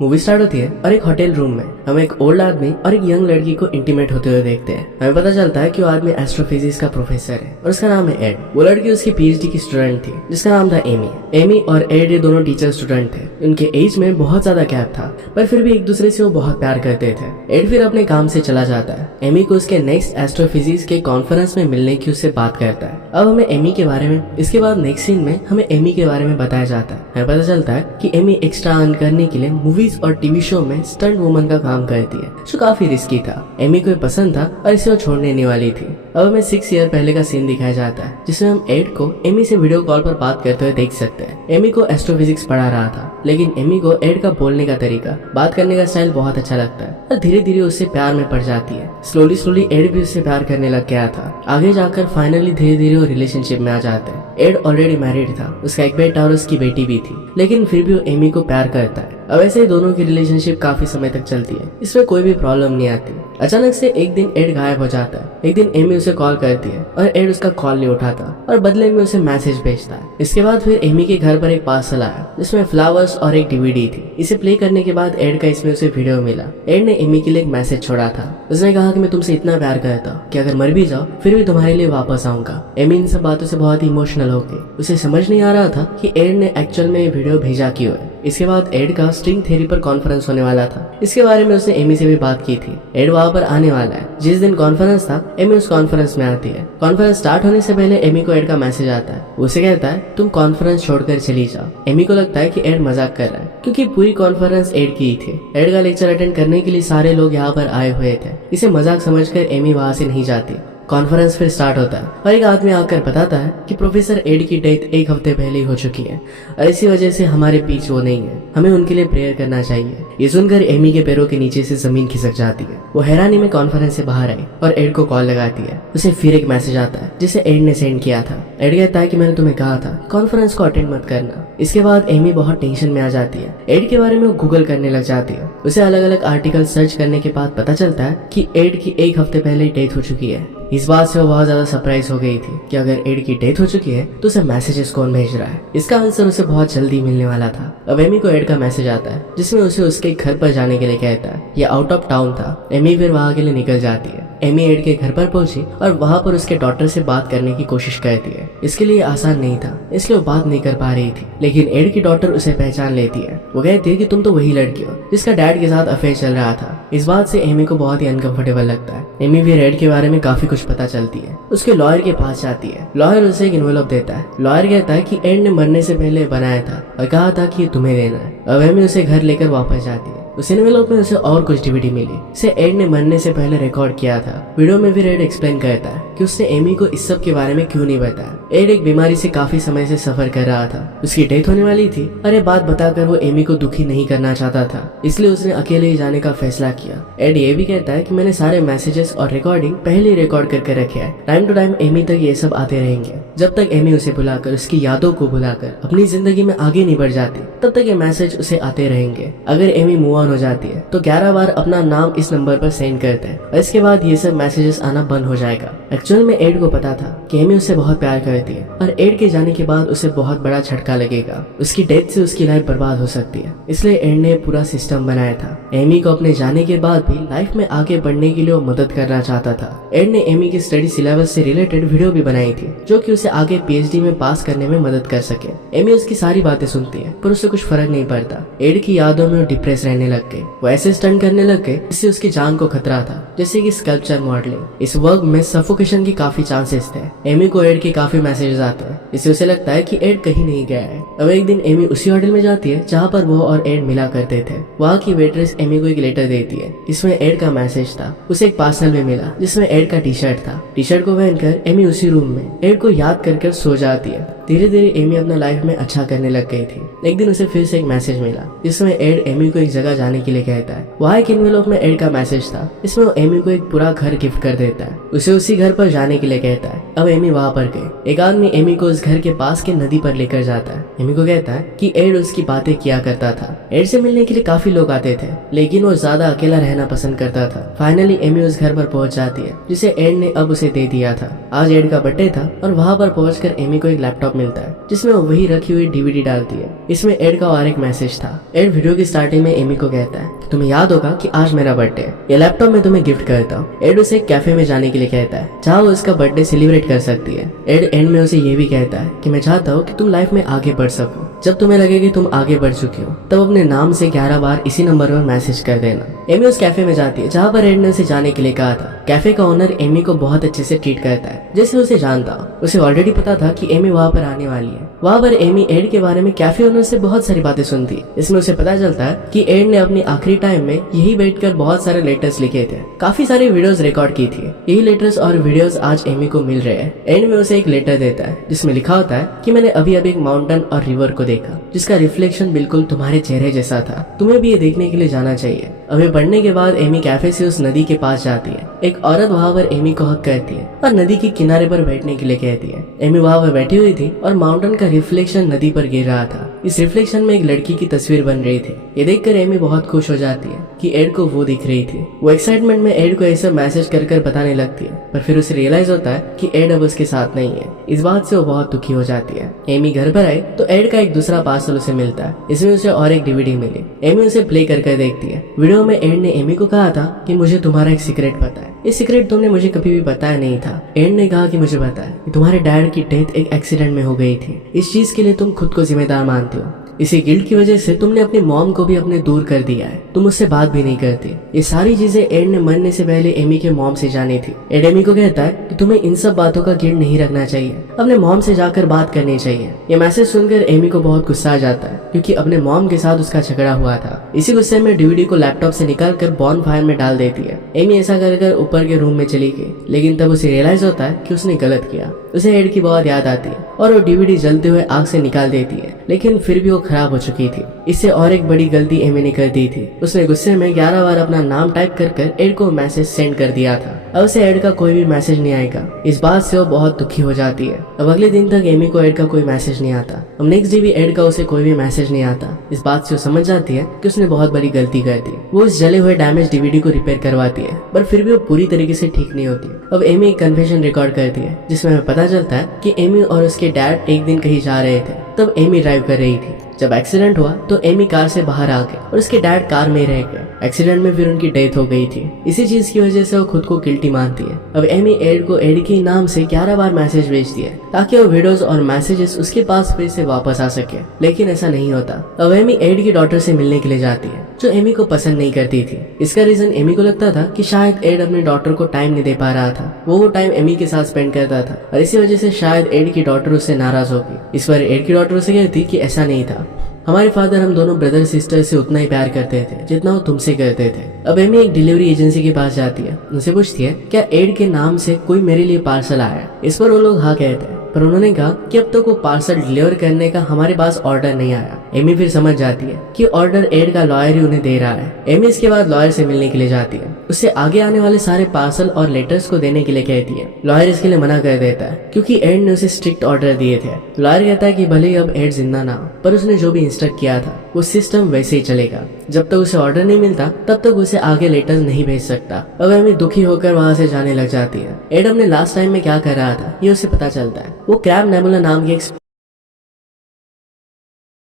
Movie start होती है और एक होटल रूम में हम एक ओल्ड आदमी और एक यंग लड़की को इंटीमेट होते हुए देखते हैं। हमें पता चलता है कि वो आदमी एस्ट्रोफिजिक्स का प्रोफेसर है और उसका नाम है एड। वो लड़की उसकी पीएचडी की स्टूडेंट थी जिसका नाम था एमी। एमी और एड ये दोनों टीचर स्टूडेंट थे। उनके एज में बहुत ज्यादा गैप था पर फिर भी एक दूसरे से वो बहुत प्यार करते थे। एड फिर अपने काम से चला जाता है। एमी को उसके नेक्स्ट एस्ट्रोफिजिक्स के कॉन्फ्रेंस में मिलने की उससे बात करता है। अब हमें एमी के बारे में इसके बाद नेक्स्ट सीन में हमें एमी के बारे में बताया जाता है। हमें पता चलता है कि एमी एक्स्ट्रा अर्न करने के लिए मूवीज और टीवी शो में स्टंट वुमन का काम करती है जो काफी रिस्की था। एमी को पसंद था और इसे वो छोड़ने नहीं वाली थी। अब हमें 6 ईयर पहले का सीन दिखाया जाता है जिसमें हम एड को एमी से वीडियो कॉल पर बात करते हुए देख सकते हैं। एमी को एस्ट्रोफिजिक्स पढ़ा रहा था लेकिन एमी को एड का बोलने का तरीका, बात करने का स्टाइल बहुत अच्छा लगता है और धीरे धीरे उससे प्यार में पड़ जाती है। स्लोली एड भी उससे प्यार करने लग गया था। आगे जाकर फाइनली धीरे धीरे वो रिलेशनशिप में आ जाते हैं। एड ऑलरेडी मैरिड था, उसका एक बेटा और उसकी बेटी भी थी, लेकिन फिर भी वो एमी को प्यार करता है। अब ऐसे ही दोनों की रिलेशनशिप काफी समय तक चलती है, इसमें कोई भी प्रॉब्लम नहीं आती। अचानक से एक दिन एड गायब हो जाता है। एक दिन एमी उसे कॉल करती है और एड उसका कॉल नहीं उठाता और बदले में उसे मैसेज भेजता है। इसके बाद फिर एमी के घर पर एक पार्सल आया जिसमें फ्लावर्स और एक डीवीडी थी। इसे प्ले करने के बाद एड का इसमें उसे वीडियो मिला। एड ने एमी के लिए एक मैसेज छोड़ा था। उसने कहा कि मैं तुमसे इतना प्यार करता हूँ कि अगर मर भी जाओ फिर भी तुम्हारे लिए वापस आऊंगा। एमी इन सब बातों से बहुत इमोशनल हो गई। उसे समझ नहीं आ रहा था कि एड ने एक्चुअल में ये वीडियो भेजा क्यों है। इसके बाद एड का स्ट्रिंग थ्योरी पर कॉन्फ्रेंस होने वाला था। इसके बारे में उसने एमी से भी बात की थी। एड वहाँ पर आने वाला है। जिस दिन कॉन्फ्रेंस था एमी उस कॉन्फ्रेंस में आती है। कॉन्फ्रेंस स्टार्ट होने से पहले एमी को एड का मैसेज आता है। उसे कहता है तुम कॉन्फ्रेंस छोड़कर चली जाओ। एमी को लगता है कि एड मजाक कर रहा है क्योंकि पूरी कॉन्फ्रेंस एड की ही थी। एड का लेक्चर अटेंड करने के लिए सारे लोग यहाँ पर आए हुए थे। इसे मजाक समझकर एमी वहाँ से नहीं जाती। कॉन्फ्रेंस फिर स्टार्ट होता है और एक आदमी आकर बताता है कि प्रोफेसर एड की डेथ 1 हफ्ते पहले ही हो चुकी है और इसी वजह से हमारे बीच वो नहीं है। हमें उनके लिए प्रेयर करना चाहिए। ये सुनकर एमी के पैरों के नीचे से जमीन खिसक जाती है। वो हैरानी में कॉन्फ्रेंस से बाहर आई और एड को कॉल लगाती है। उसे फिर एक मैसेज आता है जिसे एड ने सेंड किया था। एड कहता है कि मैंने तुम्हें कहा था कॉन्फ्रेंस को अटेंड मत करना। इसके बाद एमी बहुत टेंशन में आ जाती है। एड के बारे में वो गूगल करने लग जाती है। उसे अलग अलग आर्टिकल सर्च करने के बाद पता चलता है कि एड की 1 हफ्ते पहले ही डेथ हो चुकी है। इस बात से वो बहुत ज्यादा सरप्राइज हो गई थी कि अगर एड की डेथ हो चुकी है तो उसे मैसेजेस कौन भेज रहा है। इसका आंसर उसे बहुत जल्दी मिलने वाला था। अब एमी को एड का मैसेज आता है जिसमें उसे उसके घर पर जाने के लिए कहता है। ये आउट ऑफ टाउन था। एमी फिर वहाँ के लिए निकल जाती है। एमी एड के घर पर पहुंची और वहाँ पर उसके डॉटर से बात करने की कोशिश करती है। इसके लिए आसान नहीं था, इसलिए वो बात नहीं कर पा रही थी, लेकिन एड की डॉटर उसे पहचान लेती है। वो कहती है कि तुम तो वही लड़की हो जिसका डैड के साथ अफेयर चल रहा था। इस बात से एमी को बहुत ही अनकंफर्टेबल लगता है। एमी फिर एड के बारे में काफी कुछ पता चलती है। उसके लॉयर के पास जाती है। लॉयर उसे एक इन्वेलप देता है। लॉयर कहता है कि एड ने मरने से पहले बनाया था और कहा था कि ये तुम्हें देना है। अब एमी उसे घर लेकर वापस जाती है। उस एनवेलप में उसे और कुछ डीवीडी मिली। इसे एड ने मरने से पहले रिकॉर्ड किया था। वीडियो में फिर एड एक्सप्लेन करता है कि उसने एमी को इस सब के बारे में क्यों नहीं बताया। एड एक बीमारी से काफी समय से सफर कर रहा था। उसकी डेथ होने वाली थी और ये बात बताकर वो एमी को दुखी नहीं करना चाहता था, इसलिए उसने अकेले ही जाने का फैसला किया। एड ये भी कहता है कि मैंने सारे मैसेजेस और रिकॉर्डिंग पहले ही रिकॉर्ड करके रखे हैं। टाइम टू टाइम एमी तक ये सब आते रहेंगे। जब तक एमी उसे बुलाकर उसकी यादों को भुलाकर अपनी जिंदगी में आगे नहीं बढ़ जाती तब तक ये मैसेज उसे आते रहेंगे। अगर एमी मूव ऑन हो जाती है तो 11 बार अपना नाम इस नंबर पर सेंड करते हैं और इसके बाद ये सब मैसेजेस आना बंद हो जाएगा। एक्चुअल में एड को पता था कि एमी उससे बहुत प्यार करती है और एड के जाने के बाद उसे बहुत बड़ा झटका लगेगा। उसकी डेथ से उसकी लाइफ बर्बाद हो सकती है, इसलिए एड ने पूरा सिस्टम बनाया था। एमी को अपने जाने के बाद भी लाइफ में आगे बढ़ने के लिए वो मदद करना चाहता था। एड ने एमी की स्टडी सिलेबस से रिलेटेड वीडियो भी बनाई थी जो कि उसे आगे पीएचडी में पास करने में मदद कर सके। एमी उसकी सारी बातें सुनती है पर उसे कुछ फर्क नहीं पड़ता। एड की यादों में वो डिप्रेस रहने लग गई। वो ऐसे स्टंट करने लग गए जिससे उसकी जान को खतरा था, जैसे कि स्कल्पचर मॉडलिंग। इस वर्क में सफोकेशन की काफी चांसेस थे। एमी को एड के काफी मैसेजेस आते हैं, इससे उसे लगता है कि एड कहीं नहीं गया है। अब एक दिन एमी उसी होटल में जाती है जहाँ पर वो और एड मिला करते थे। वहाँ की वेट्रेस एमी को एक लेटर देती है। इसमें एड का मैसेज था। उसे एक पार्सल में मिला जिसमें एड का टी शर्ट था। टी शर्ट को पहनकर एमी उसी रूम में एड को याद कर सो जाती है। धीरे धीरे एमी अपना लाइफ में अच्छा करने लग गई थी। एक दिन उसे फिर से एक मैसेज मिला जिसमें एड एमी को एक जगह जाने के लिए कहता है। वहाँ एक एनवेलप में एड का मैसेज था। इसमें वो एमी को एक पूरा घर गिफ्ट कर देता है। उसे उसी घर पर जाने के लिए कहता है। अब एमी वहाँ पर गई। एक आदमी एमी को उस घर के पास के नदी पर लेकर जाता है। एमी को कहता है कि एड उसकी बातें किया करता था। एड से मिलने के लिए काफी लोग आते थे, लेकिन वो ज्यादा अकेला रहना पसंद करता था। फाइनली एमी उस घर पर पहुंच जाती है जिसे एड ने अब उसे दे दिया था। आज एड का बर्थडे था और वहाँ पर पहुंचकर एमी को एक लैपटॉप मिलता है जिसमें वो वही रखी हुई डीवीडी डालती है। इसमें एड का और एक मैसेज था। एड वीडियो की स्टार्टिंग में एमी को कहता है कि तुम्हें याद होगा कि आज मेरा बर्थडे है, ये लैपटॉप मैं तुम्हें गिफ्ट करता हूँ। एड उसे एक कैफे में जाने के लिए कहता है जहाँ वो उसका बर्थडे सेलिब्रेट कर सकती है। एड एंड में उसे ये भी कहता है कि मैं चाहता हूँ कि तुम लाइफ में आगे बढ़ सको। जब तुम्हें लगे कि तुम आगे बढ़ चुकी हो तब अपने नाम से 11 बार इसी नंबर पर मैसेज कर देना। एमी उस कैफे में जाती है जहाँ पर एड ने उसे जाने के लिए कहा था। कैफे का ओनर एमी को बहुत अच्छे से ट्रीट करता है जैसे उसे जानता हो। उसे ऑलरेडी पता था कि एमी वहाँ पर आने वाली है। वहाँ पर एमी एड के बारे में कैफे ओनर से बहुत सारी बातें सुनती है। इसमें उसे पता चलता है कि एड ने अपनी आखिरी टाइम में यही बैठकर बहुत सारे लेटर्स लिखे थे, काफी सारी वीडियोस रिकॉर्ड की थी। यही लेटर्स और वीडियोस आज एमी को मिल रहे हैं। एंड में उसे एक लेटर देता है जिसमें लिखा होता है कि मैंने अभी अभी एक माउंटेन और रिवर को देखा जिसका रिफ्लेक्शन बिल्कुल तुम्हारे चेहरे जैसा था, तुम्हें भी ये देखने के लिए जाना चाहिए। अभी पढ़ने के बाद एमी कैफे से उस नदी के पास जाती है। एक औरत वहाँ पर एमी को हक करती है और नदी के किनारे पर बैठने के लिए कहती है। एमी वहाँ पर बैठी हुई थी और माउंटेन का रिफ्लेक्शन नदी पर गिर रहा था। इस रिफ्लेक्शन में एक लड़की की तस्वीर बन रही थी। ये देखकर एमी बहुत खुश हो जाती है कि एड को वो दिख रही थी। वो एक्साइटमेंट में एड को ऐसा मैसेज कर बताने लगती है, पर फिर उसे रियलाइज होता है कि एड अब उसके साथ नहीं है। इस बात से वो बहुत दुखी हो जाती है। एमी घर पर आई तो एड का एक दूसरा पार्सल उसे मिलता है। इसमें उसे और एक डीवीडी मिली। एमी उसे प्ले कर देखती है। वीडियो में एड ने एमी को कहा था कि मुझे तुम्हारा एक सीक्रेट पता है, ये सीक्रेट तुमने मुझे कभी भी बताया नहीं था। एड ने कहा कि मुझे पता है कि तुम्हारे डैड की डेथ एक एक्सीडेंट में हो गई थी। इस चीज के लिए तुम खुद को जिम्मेदार मानते हो। इसी गिल्ट की वजह से तुमने अपनी मॉम को भी अपने दूर कर दिया है। तुम उससे बात भी नहीं करती। ये सारी चीजें एड ने मरने से पहले एमी के मॉम से जानी थी। एड एमी को कहता है कि तुम्हें इन सब बातों का गिल्ट नहीं रखना चाहिए, अपने मॉम से जाकर बात करनी चाहिए। ये मैसेज सुनकर एमी को बहुत गुस्सा आ जाता है क्योंकि अपने मॉम के साथ उसका झगड़ा हुआ था। इसी गुस्से में डीवीडी को लैपटॉप से निकाल कर बॉन फायर में डाल देती है। एमी ऐसा कर ऊपर के रूम में चली गई, लेकिन तब उसे रियलाइज होता है कि उसने गलत किया। उसे एड की बहुत याद आती है और वो डीवीडी जलते हुए आग से निकाल देती है, लेकिन फिर भी वो खराब हो चुकी थी। इससे और एक बड़ी गलती एमी ने कर दी थी। उसने गुस्से में 11 बार अपना नाम टाइप कर एड को मैसेज सेंड कर दिया था। अब उसे एड का कोई भी मैसेज नहीं आएगा। इस बात से वो बहुत दुखी हो जाती है। अब अगले दिन तक एमी को एड का कोई मैसेज नहीं आता। अब नेक्स्ट डे भी एड का उसे कोई भी मैसेज नहीं आता। इस बात से वो समझ जाती है कि उसने बहुत बड़ी गलती कर दी। वो उस जले हुए डैमेज डीवीडी को रिपेयर करवाती है, पर फिर भी वो पूरी तरीके से ठीक नहीं होती। अब एमी एक कन्फेशन रिकॉर्ड करती है जिसमें हमें पता चलता है कि एमी और उसके डैड एक दिन कहीं जा रहे थे। तब एमी ड्राइव कर रही थी। जब एक्सीडेंट हुआ तो एमी कार से बाहर आ गए और उसके डैड कार में रह गए। एक्सीडेंट में फिर उनकी डेथ हो गई थी। इसी चीज की वजह से वो खुद को गिल्टी मानती है। अब एमी एड को एड के नाम से 11 बार मैसेज भेजती है ताकि वो वीडियोस और मैसेजेस उसके पास फिर से वापस आ सके, लेकिन ऐसा नहीं होता। अब एमी एड की डॉटर से मिलने के लिए जाती है जो एमी को पसंद नहीं करती थी। इसका रीजन एमी को लगता था कि शायद एड अपने डॉटर को टाइम नहीं दे पा रहा था। वो टाइम एमी के साथ स्पेंड करता था और इसी वजह से शायद एड की डॉटर उससे नाराज होगी। इस पर एड की डॉटर उसे कहती कि ऐसा नहीं था, हमारे फादर हम दोनों ब्रदर सिस्टर से उतना ही प्यार करते थे जितना वो तुमसे करते थे। अब एमी एक डिलीवरी एजेंसी के पास जाती है। उनसे पूछती है क्या एड के नाम से कोई मेरे लिए पार्सल आया है। इस पर वो लोग हाँ कहते हैं, पर उन्होंने कहा कि अब तक वो पार्सल डिलीवर करने का हमारे पास ऑर्डर नहीं आया। एमी फिर समझ जाती है कि ऑर्डर एड का लॉयर ही उन्हें दे रहा है। एमी इसके बाद लॉयर से मिलने के लिए जाती है। उससे आगे आने वाले सारे पार्सल और लेटर्स को देने के लिए कहती है। लॉयर इसके लिए मना कर देता है क्योंकि एड ने उसे स्ट्रिक्ट ऑर्डर दिए थे। लॉयर कहता है कि भले ही अब एड जिंदा ना हो, पर उसने जो भी इंस्ट्रक्ट किया था वो सिस्टम वैसे ही चलेगा। जब तक उसे ऑर्डर नहीं मिलता तब तक उसे आगे लेटर्स नहीं भेज सकता। अब एमी दुखी होकर वहाँ से जाने लग जाती है। एड अपने लास्ट टाइम में क्या कर रहा था ये उसे पता चलता है। वो क्रैब नेबुला नाम की एक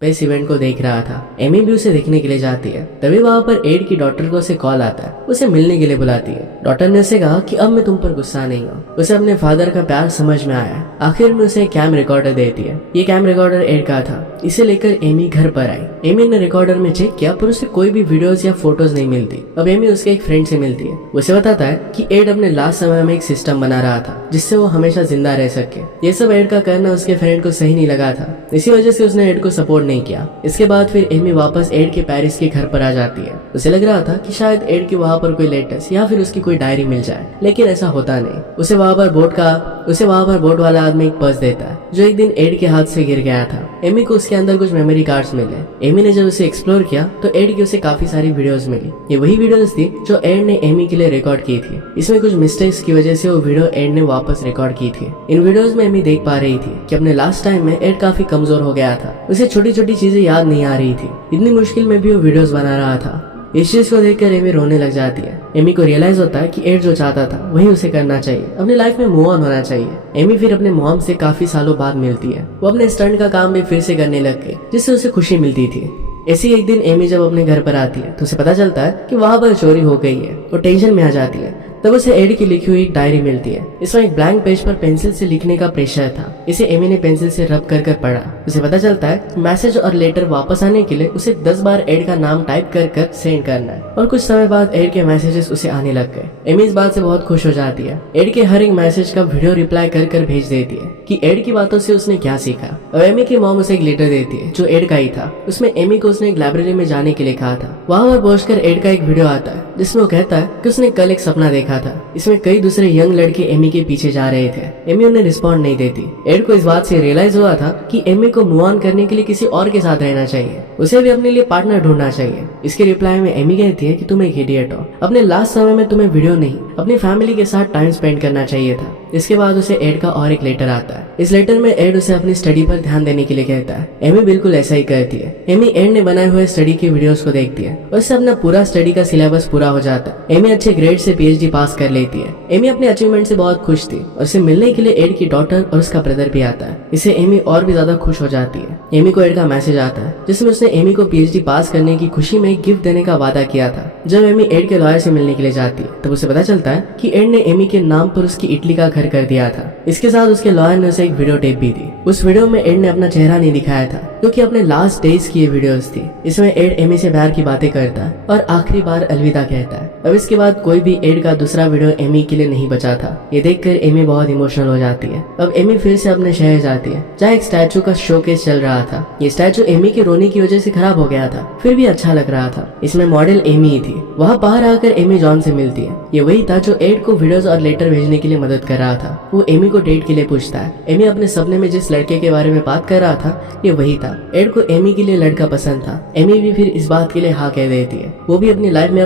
इस इवेंट को देख रहा था। एमी भी उसे देखने के लिए जाती है। तभी वहाँ पर एड की डॉटर को उसे कॉल आता है। उसे मिलने के लिए बुलाती है। डॉटर ने उसे कहा कि अब मैं तुम पर गुस्सा नहीं हूँ। उसे अपने फादर का प्यार समझ में आया। आखिर में उसे कैम रिकॉर्डर देती है। ये कैम रिकॉर्डर एड का था। इसे लेकर एमी घर पर आई। एमी ने रिकॉर्डर में चेक किया पर उसे कोई भी वीडियोस या फोटोज नहीं मिलती। अब एमी उसके एक फ्रेंड से मिलती है। उसे बताता है कि एड अपने लास्ट समय में एक सिस्टम बना रहा था जिससे वो हमेशा जिंदा रह सके। ये सब एड का करना उसके फ्रेंड को सही नहीं लगा था। इसी वजह से उसने एड को सपोर्ट नहीं किया। इसके बाद फिर एमी वापस एड के पेरिस के घर पर आ जाती है। उसे लग रहा था कि शायद एड की वहाँ वहाँ पर कोई लेटेस्ट या फिर उसकी कोई डायरी मिल जाए, लेकिन ऐसा होता नहीं। उसे वहाँ पर बोट वाला आदमी एक पर्स देता है जो एक दिन एड के हाथ से गिर गया था। एमी को उसके अंदर कुछ मेमोरी कार्ड्स मिले। एमी ने जब उसे एक्सप्लोर किया तो एड की उसे काफी सारी वीडियोस मिली। ये वही वीडियोस थी जो एड ने एमी के लिए रिकॉर्ड की थी। इसमें कुछ मिस्टेक्स की वजह से वो वीडियो एड ने वापस रिकॉर्ड की थी। इन वीडियोस में एमी देख पा रही थी कि अपने लास्ट टाइम में एड काफी कमजोर हो गया था। उसे छोटी छोटी चीजें याद नहीं आ रही थी। इतनी मुश्किल में भी वो वीडियोस बना रहा था। इस चीज को देखकर एमी रोने लग जाती है। एमी को रियलाइज होता है कि एड जो चाहता था वही उसे करना चाहिए, अपनी लाइफ में मूव ऑन होना चाहिए। एमी फिर अपने मॉम से काफी सालों बाद मिलती है। वो अपने स्टंट का काम भी फिर से करने लग गई, जिससे उसे खुशी मिलती थी। ऐसे ही एक दिन एमी जब अपने घर पर आती है तो उसे पता चलता है कि वहाँ पर चोरी हो गई है। वो टेंशन में आ जाती है। तब उसे एड की लिखी हुई एक डायरी मिलती है। इसमें एक ब्लैंक पेज पर पेंसिल से लिखने का प्रेशर था। इसे एमी ने पेंसिल से रब कर पढ़ा। उसे पता चलता है मैसेज और लेटर वापस आने के लिए उसे 10 बार एड का नाम टाइप कर सेंड करना है। और कुछ समय बाद एड के मैसेजेस उसे आने लग गए। एमी इस बात से बहुत खुश हो जाती है। एड के हर एक मैसेज का वीडियो रिप्लाई कर भेज देती है कि एड की बातों से उसने क्या सीखा। और एमी की मॉम उसे एक लेटर देती है जो एड का ही था। उसमें एमी को उसने एक लाइब्रेरी में जाने के लिए कहा था। वहाँ पर पहुंचकर एड का एक वीडियो आता है जिसमें वो कहता है कि उसने कल एक सपना देखा था। इसमें कई दूसरे यंग लड़के एमी के पीछे जा रहे थे। एमी उन्हें रिस्पॉन्ड नहीं देती। एड को इस बात से रियलाइज हुआ था कि एमी को मूव ऑन करने के लिए किसी और के साथ रहना चाहिए। उसे भी अपने लिए पार्टनर ढूंढना चाहिए। इसके रिप्लाई में एमी कहती है कि तुम एक इडियट हो। अपने लास्ट समय में तुम्हें वीडियो नहीं अपनी फैमिली के साथ टाइम स्पेंड करना चाहिए था। इसके बाद उसे एड का और एक लेटर आता है। इस लेटर में एड उसे अपनी स्टडी पर ध्यान देने के लिए कहता है। एमी बिल्कुल ऐसा ही करती है। एमी एड ने बनाए हुए स्टडी की वीडियोस को देखती है और इससे अपना पूरा स्टडी का सिलेबस पूरा हो जाता है। एमी अच्छे ग्रेड से पीएचडी पास कर लेती है। एमी अपने अचीवमेंट से बहुत खुश थी और उसे मिलने के लिए एड की डॉटर और उसका ब्रदर भी आता है। इससे एमी और भी ज्यादा खुश हो जाती है। एमी को एड का मैसेज आता है जिसमें उसने एमी को पीएचडी पास करने की खुशी में गिफ्ट देने का वादा किया था। जब एमी एड के लॉयर से मिलने के लिए जाती है तब उसे पता चलता है कि एड ने एमी के नाम पर उसकी इटली का घर कर दिया था। इसके साथ उसके लॉयर ने उसे एक वीडियो टेप भी दी। उस वीडियो में एड ने अपना चेहरा नहीं दिखाया था क्योंकि अपने लास्ट डेज की ये वीडियोस थी। इसमें एड एमी से प्यार की बातें करता है और आखिरी बार अलविदा कहता है। अब इसके बाद कोई भी एड का दूसरा वीडियो एमी के लिए नहीं बचा था। ये देखकर एमी बहुत इमोशनल हो जाती है। अब एमी फिर से अपने शहर जाती है जहाँ एक स्टैचू का शोकेस चल रहा था। ये स्टैचू एमी के रोने की वजह से खराब हो गया था, फिर भी अच्छा लग रहा था। इसमें मॉडल एमी ही थी। वहाँ बाहर आकर एमी जॉन से मिलती है। ये वही था जो एड को वीडियोस और लेटर भेजने के लिए मदद कर रहा था। वो एमी को डेट के लिए पूछता है। एमी अपने सपने में जिस लड़के के बारे में बात कर रहा था ये वही था। एड को एमी के लिए लड़का पसंद था। एमी भी फिर इस बात के लिए हाँ कह देती है। वो भी अपनी लाइफ में